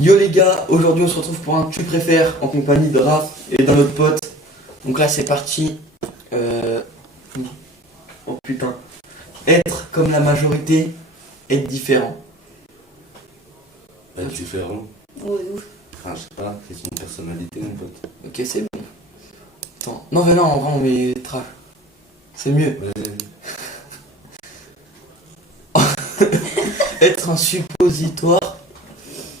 Yo les gars, aujourd'hui on se retrouve pour un Tu préfères en compagnie de Raph et d'un autre pote. Donc là c'est parti. Oh putain. Être comme la majorité, être différent. Être différent. Ouais, ouf. Ah, je sais pas, c'est une personnalité, mon pote. Ok, c'est bon. Attends. Non mais non, en vrai on met trash. C'est mieux. Être un suppositoire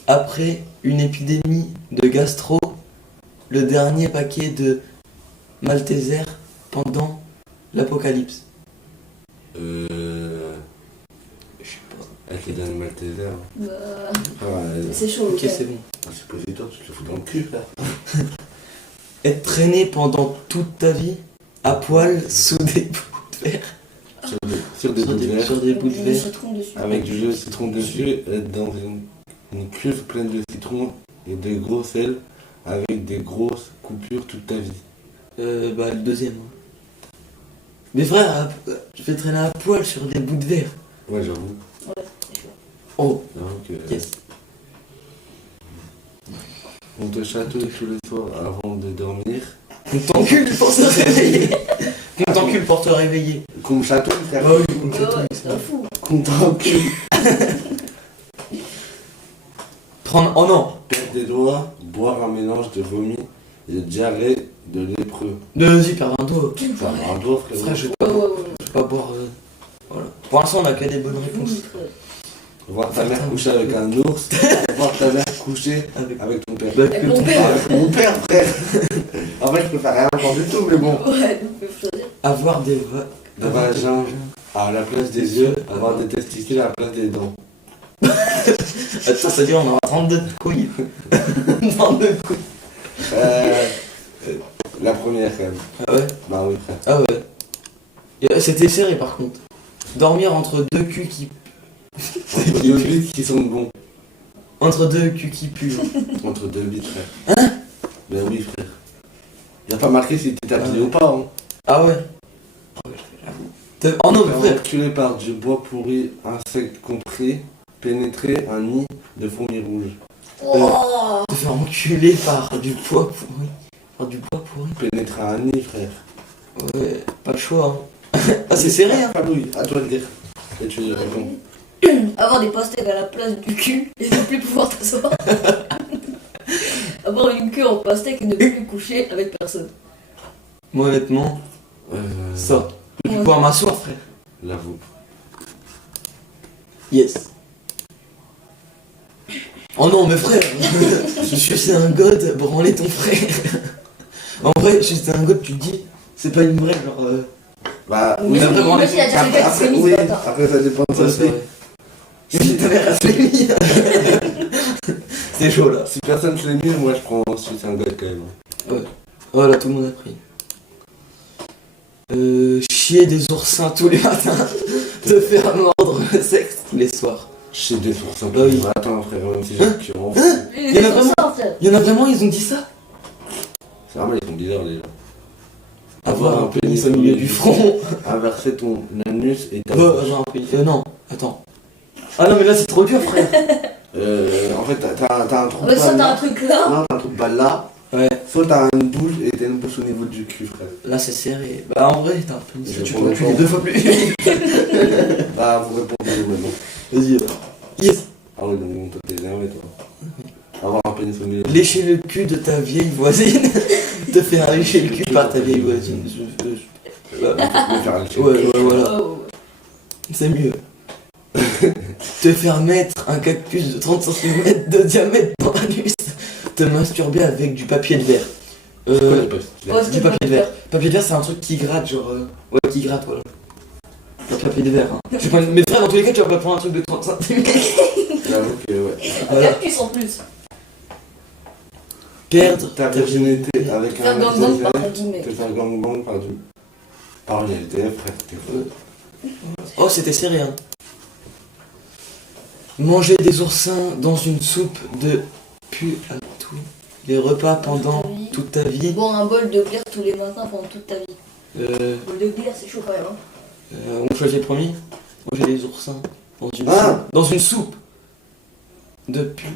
après une épidémie de gastro, le dernier paquet de Malteser pendant l'apocalypse. Je sais pas. Avec les derniers Maltesers. Bah, Ah, ouais. c'est chaud. Ok, c'est bon. Un suppositoire, tu te le fous dans le cul, frère. Être traîné pendant toute ta vie à poil sous des bouts de verre. Sur des bouts de verre. Sur des bouts de Du verre. citron dessus. Avec du jus de citron dessus, être dans une cuve pleine de citron et de gros sel avec des grosses coupures toute ta vie. Bah le deuxième. Hein. Mais frère, je vais traîner à poil sur des bouts de verre. Ouais, j'avoue. Ouais, c'est chaud. Oh, J'avoue que yes. on te chatouille tous les soirs avant de dormir. On t'encule pour se réveiller. On t'encule pour te réveiller. Qu'on me chatouille, frère. Bah oui, on Ouais, t'encule. ouais, c'est un fou. Qu'on t'encule. Prendre. Oh non. Perdre des doigts, boire un mélange de vomi et de diarrhée de lépreux. Vas-y, perds un doigt. Ça va un doigt, frère. Frère, je vais Ouais, pas, ouais, ouais. je vais pas boire. Voilà. Pour l'instant, on a que des bonnes réponses. Voir ta mère coucher avec un ours, voir ta mère coucher avec ton père. Bah, Avec que mon ton- père. Avec mon père, frère. En fait, je peux faire rien faire du tout, mais bon. Ouais, donc faut choisir. Avoir des vagins. À la place des yeux, avoir des testicules à la place des dents. Attends, ça dit on aura 32 de couilles. 32 de couilles. La première, quand même. Ah ouais. Bah oui, frère. Ah ouais. C'était serré par contre. Dormir entre deux culs qui. Entre deux bites qui sont bons. Entre deux culs qui puent. Entre deux bites, frère. Ben oui, frère. Y a pas marqué si t'es habillé ou pas, hein. Ah ouais. Oh non, mais frère. Enculé par du bois pourri, insectes compris, pénétrer un nid de fourmis rouges. Oh, Te faire enculer par du poids pourri. Par du bois pourri. Pénétrer un nid, frère. Ouais, pas le choix. Hein. Ah, c'est serré, hein. Ah oui, à toi de dire. Et tu y réponds. avoir des pastèques à la place du cul et ne plus pouvoir t'asseoir. Avoir une queue en pastèque et ne plus coucher avec personne. Moi, honnêtement, ça. Je vais pouvoir m'asseoir, frère. L'avoue. Yes. Oh non, mais frère, je suis un god, branler ton frère. En vrai, je suis un god, tu te dis, c'est pas une vraie, genre. Bah, Mais après, oui, bon, mais si, il a déjà fait quelques après, semis, oui, ce bâtard. après ça dépend de Ça, ça. c'est vrai. Si ta mère, elle se l'est mis. C'est chaud là. Si personne se l'est mis, moi je prends ensuite un gars quand même. Voilà, tout le monde a pris. Chier des oursins tous les matins. Te faire mordre le sexe tous les soirs. Chez des sources un Bah oui. Attends, frère, même si j'ai le cul en Il y en a vraiment. Il y en a vraiment, ils ont dit ça. C'est vraiment, ils sont bizarres les gens. Avoir un pénis au milieu du front. Inverser ton anus et ta Avoir un pénis. Non, attends. Ah non, mais là c'est trop dur, frère. En fait, t'as un trou Mais ça, de balle t'as un là. truc là. Non, t'as un trou de balle là. Ouais. Soit t'as une bouche et t'as une bouche au niveau du cul, frère. Là c'est serré. Bah en vrai, t'as un pénis. Je Tu prends peux le enculer temps. 2 fois plus vite. Bah, vous répondez maintenant. Vas-y. Yes. Ah ouais, donc toi t'es énervé, toi. Avoir un pénis au milieu. Lécher le cul de ta vieille voisine. Te faire lécher le cul par ta vieille voisine. Me faire lécher le Ouais, cul. voilà. Ouais, ouais, C'est mieux. Te faire mettre un cactus de 30 cm de diamètre dans l'anus. Te masturber avec du papier de verre. ouais. Ouais, Du papier de verre. Papier de verre, c'est un truc qui gratte, genre. Ouais, qui gratte, voilà. Le papier de verre. Hein. Je prends une- Mais frère, dans tous les cas, tu vas pas prendre un truc de 30 cm. J'avoue que ouais. Un cactus en plus. Perdre Ta virginité avec Faire un gangbang SDF, par guillemets. te faire gangbang par les SDF, frère, t'es fou. Oh, c'était serré, hein. Manger des oursins dans une soupe de pu à tous les repas pendant toute ta vie. Boire un bol de bière tous les matins pendant toute ta vie. Euh, Un bol de bière, c'est chaud quand même. Hein. On choisit le premier. Manger des oursins dans une Ah. soupe. Dans une soupe de pu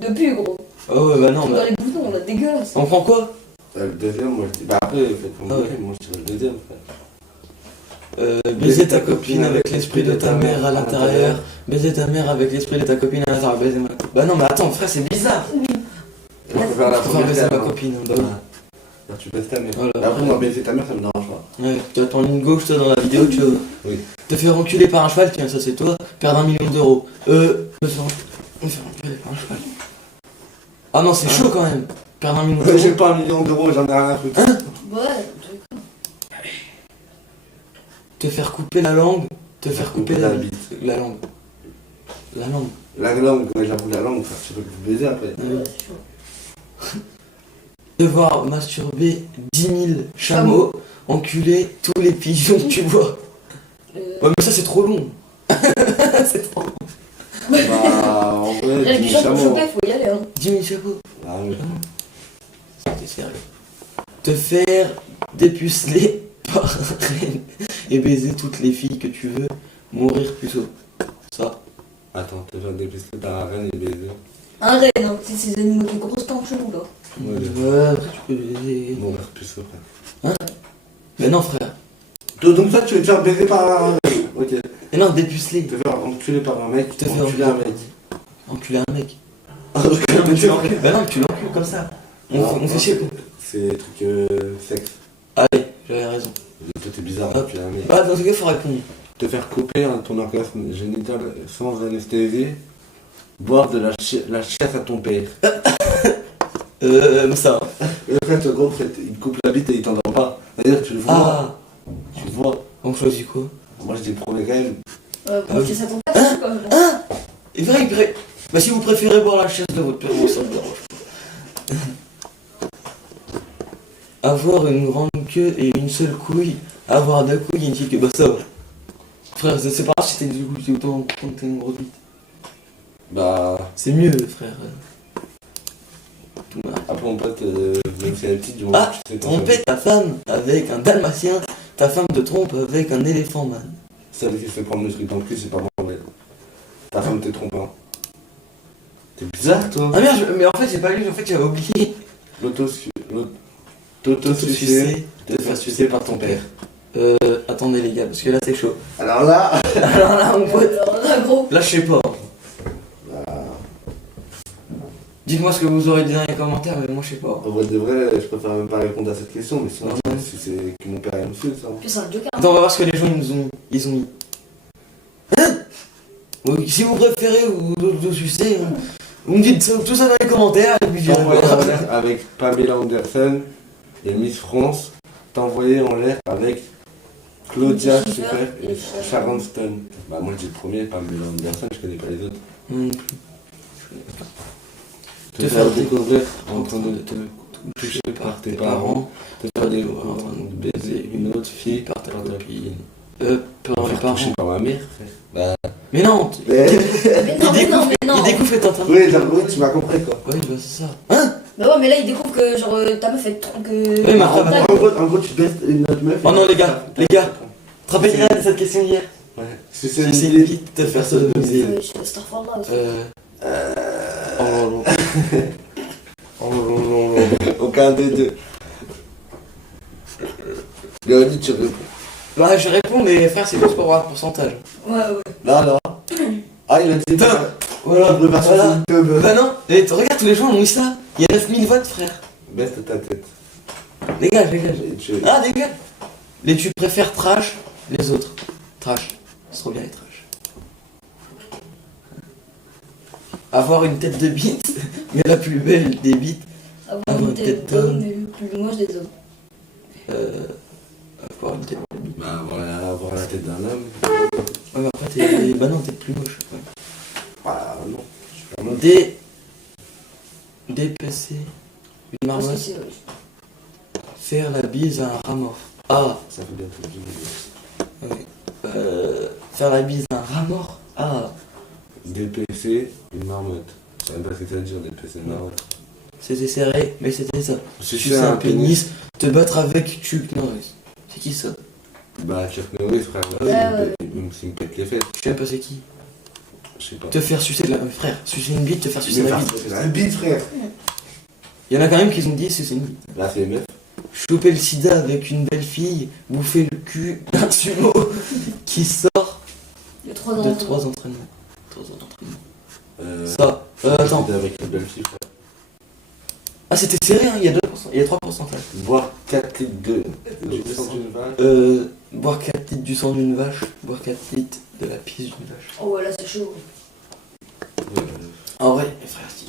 Depuis, gros. Oh ouais, bah non, Dans bah. les boutons, là, dégueulasse. On prend quoi? Le deuxième, moi je dis. Bah après, faites comme Ah vous ouais. voulez, moi je dirais le deuxième, frère. Baiser ta copine avec l'esprit de ta mère à l'intérieur. Baiser ta mère avec l'esprit de ta copine à l'intérieur. Baiser ma... Bah non, mais attends, frère, c'est bizarre. On va faire la Faut faire première baiser ma carte, hein. copine. Bah Voilà. Là, tu baisses ta mère. Voilà. Après, moi, baiser ta mère, ça me dérange pas. ouais, tu attends une gauche, toi, dans la vidéo, tu vois. Oui. Te faire enculer par un cheval, tiens, ça c'est toi. Perdre 1 million d'euros. Me faire enculer par un cheval. Ah non, c'est chaud quand même. Perdre 1 million J'ai d'euros. pas 1 million d'euros, j'en ai rien à foutre. Ouais, Te faire couper la langue. Te faire couper la bite. La langue. La langue. La langue, ouais, j'avoue, la langue, frère, tu peux plus baiser après. ouais, c'est chaud. Devoir masturber 10 000 chameaux, enculer tous les pigeons que tu vois. Ouais, mais ça c'est trop long. C'est trop long. Bah, en vrai, Là, les tu pigeons pour chameaux. choper, faut y aller, hein. 10 000 chameaux. Ah oui. C'était sérieux. Te faire dépuceler par un renne et baiser toutes les filles que tu veux, mourir plus tôt. Ça. Attends, te faire dépister par la reine et baiser. Un renne, hein. C'est ces animaux de grosses dents chelous, là. Ouais, après tu peux baiser. Mourir plus tôt, frère. Mais non, frère. Donc ça, tu veux te faire baiser par la reine. Ok. Mais non, dépuceler. Te faire enculer par un mec, Te faire enculer un mec. Enculer un mec. Ah, Non, mais tu l'encules. Bah non, tu l'encules comme ça. On fait chier. C'est des trucs sexe. Allez, j'avais raison. Toi, t'es bizarre, Ah. enculer un mec. Ah, dans ce cas, faut répondre. Te faire couper ton orgasme génital sans anesthésie. Boire de la chiasse à ton père. Ça. Et après, ce gros, il te coupe la bite et il t'endort pas. C'est-à-dire que tu le vois. Ah, Tu le vois. on choisit quoi? Moi, je dis le premier quand même. Pour que ça tombe pas dessus, quoi. Et vrai, bah si vous préférez boire la chaise de votre père, moi ça me dérange pas. Avoir une grande queue et une seule couille. Avoir deux couilles et une petite queue. Bah ça va. Frère, c'est pas grave si t'as deux couilles, c'est autant que t'as une grosse bite. Bah, C'est mieux, frère. Tout mal. après, mon pote, même si elle est petite, du Ah, moment que tu sais tromper ta femme avec un dalmatien, ta femme te trompe avec un éléphant man. Celle qui se fait prendre le truc dans le cul, c'est pas mauvais. Ta femme te trompe, hein. T'es bizarre, toi. Ah merde, mais en fait j'ai pas lu, en fait j'avais oublié. L'auto-sucer, te faire sucer par ton père. Attendez les gars, parce que là c'est chaud. Alors là, Alors là mon pote, Alors là, gros. là je sais pas. Dites-moi ce que vous aurez dit dans les commentaires, mais moi je sais pas. en vrai de vrai, je préfère même pas répondre à cette question, mais sinon, Non, je non. pense que c'est que mon père est monsieur, ça. Puis c'est un joker. Attends, on va voir ce que les gens ils nous ont, ils ont mis. Hein? Oui, si vous préférez vous sucer, vous me dites tout ça dans les commentaires et puis je T'envoyer en réponds. l'air avec Pamela Anderson et Miss France. T'envoyer en l'air avec Claudia Schiffer et Sharon Stone. Bah moi je dis le premier, Pamela Anderson, je connais pas les autres. Non plus. Te faire découvrir en train de te toucher par tes parents. Te faire découvrir en train de baiser une autre fille Par ta par ta copine. fille. Par les parents. Touché par ma mère, frère. Bah. Mais non, Mais non, mais non, mais non. il découvre et t'es en train de... Oui, oui, tu m'as compris quoi. Oui, bah c'est ça. Hein? Mais ouais, mais là, il découvre que, genre, ta meuf est trop que. Oui, mais après, En gros, tu baisses une autre meuf. Oh non, les gars, te rappelles de cette question hier? Ouais. C'est une bite te faire sodomiser. Je te reforme là aussi. Aucun des deux. Léonie, tu réponds. Bah je réponds, mais frère, c'est juste pour avoir le pourcentage. Ouais, ouais. Là, là. Ah, il a dit. Putain. Voilà, Je préfère voilà. une pub. Bah non, et regarde, tous les gens ont mis ça. Il y a 9000 votes, frère. Baisse ta tête. Dégage, dégage. Et tu- Ah, dégage. Les tu préfères trash, les autres. Trash. C'est trop bien les trash. Avoir une tête de bite, mais la plus belle des bites. Avoir une tête d'homme, mais le plus moche des hommes. Avoir une tête de bite. Bah, voilà, avoir la tête d'un homme. Ouais, mais après, t'es. Bah non, t'es plus moche. Ouais. Bah, non. Je suis pas moche. Dépasser une Parce que marmotte. c'est. Faire la bise à un rat mort. Ah, Ça fait bientôt 10 minutes. faire la bise à un rat mort. Ah, DPC, une marmotte. Je sais même pas ce que ça veut dire, DPC, une marmotte. c'était serré, mais c'était ça. Sucer Sucer un pénis, te battre avec Chuck Norris. C'est qui ça? Bah, Chuck Norris, frère. Ouais, ouais. Même s'il me pète les fesses. Je sais même pas c'est qui. Je sais pas. Te faire sucer de la... Frère, sucer une bite, te faire sucer la bite. C'est un bite, frère. Il y en a quand même qui ont dit sucer une bite. Là, c'est meuf. Choper le sida avec une belle fille, bouffer le cul d'un sumo qui sort De 3 ans. de 3 entraînements. 3 ans d'entraînement. Ça. Ça, attends. Avec une belle fille, frère. Ah, c'était serré, hein, il y a 2%, il y a 3%. Frère. Boire 4 litres du sang d'une vache. Boire 4 litres du sang d'une vache, boire 4 litres de la pisse d'une vache. Oh, ouais, là, c'est chaud. En vrai, frère, si.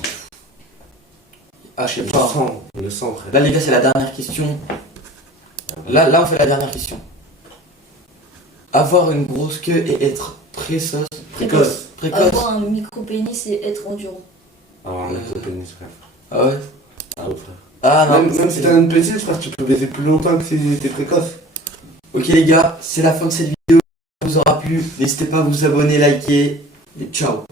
Ah, je sais pas. Le sang, frère. Là, les gars, c'est la dernière question. Là, on fait la dernière Avoir une grosse queue et être précoce. Avoir un micro-pénis et être endurant. Avoir un micro-pénis, frère. Ah ouais. Ah ouais, frère. Ah non. Même si t'as une petite, frère, tu peux baiser plus longtemps que si t'es précoce. Ok les gars, c'est la fin de cette vidéo. Si ça vous aura plu, n'hésitez pas à vous abonner, liker et ciao.